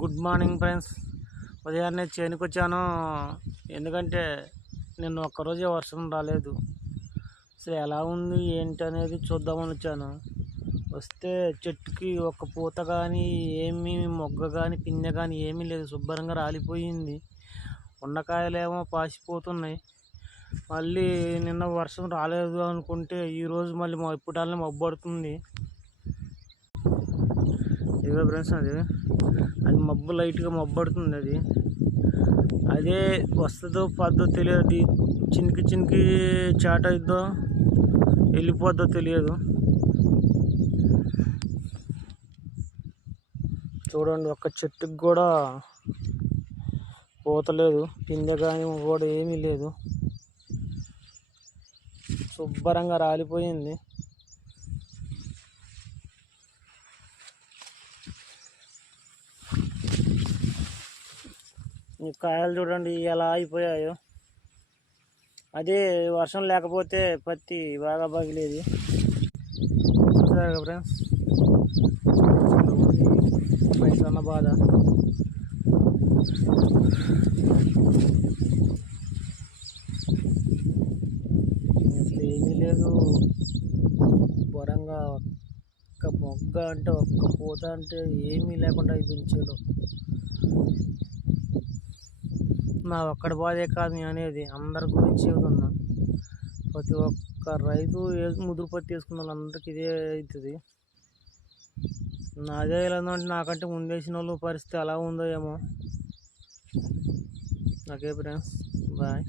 Good morning friends. ఉదయాన్నే చేనుకు వచ్చాను. ఎందుకంటే నిన్న ఒక్కరోజే వర్షం రాలేదు. అసలు ఎలా ఉంది ఏంటి అనేది చూద్దామని వచ్చాను. వస్తే చెట్టుకి ఒక పూత కానీ ఏమీ మొగ్గ కానీ పిందె కానీ ఏమీ లేదు, శుభ్రంగా రాలిపోయింది. ఉన్నకాయలేమో పాసిపోతున్నాయి. మళ్ళీ నిన్న వర్షం రాలేదు అనుకుంటే ఈరోజు మళ్ళీ ఇప్పుడాలని మబ్బడుతుంది. ఇవే ఫ్రెండ్స్, అది మబ్బు లైట్గా మబ్బడుతుంది. అదే వస్తుందో పద్దో తెలియదు, చినికి చినికి చాట అయిద్దో వెళ్ళిపోద్దో తెలియదు. చూడండి, ఒక్క చెట్టుకి కూడా పోతలేదు, పిందె కానీ కూడా ఏమీ లేదు, శుభ్రంగా రాలిపోయింది. ఈ కాయలు చూడండి ఎలా అయిపోయాయో. అదే వర్షం లేకపోతే పత్తి బాగా పగిలేది. చూసారు ఫ్రెండ్స్, పైసన్న బాధ. అసలు ఏమీ లేదు, ఘోరంగా ఒక్క మొగ్గ అంటే ఒక్క పూత అంటే ఏమీ లేకుండా అయిపోయింది చేలో. నా ఒక్కడి బాధే కాదు అనేది, అందరి గురించి చెబుతున్నా. ప్రతి ఒక్క రైతు ముదురు పత్తి వేసుకున్న వాళ్ళందరికీ ఇదే అవుతుంది. నాదే ఇలా ఉందంటే నాకంటే ముందేసిన వాళ్ళు పరిస్థితి ఎలా ఉందో ఏమో. Okay friends, bye.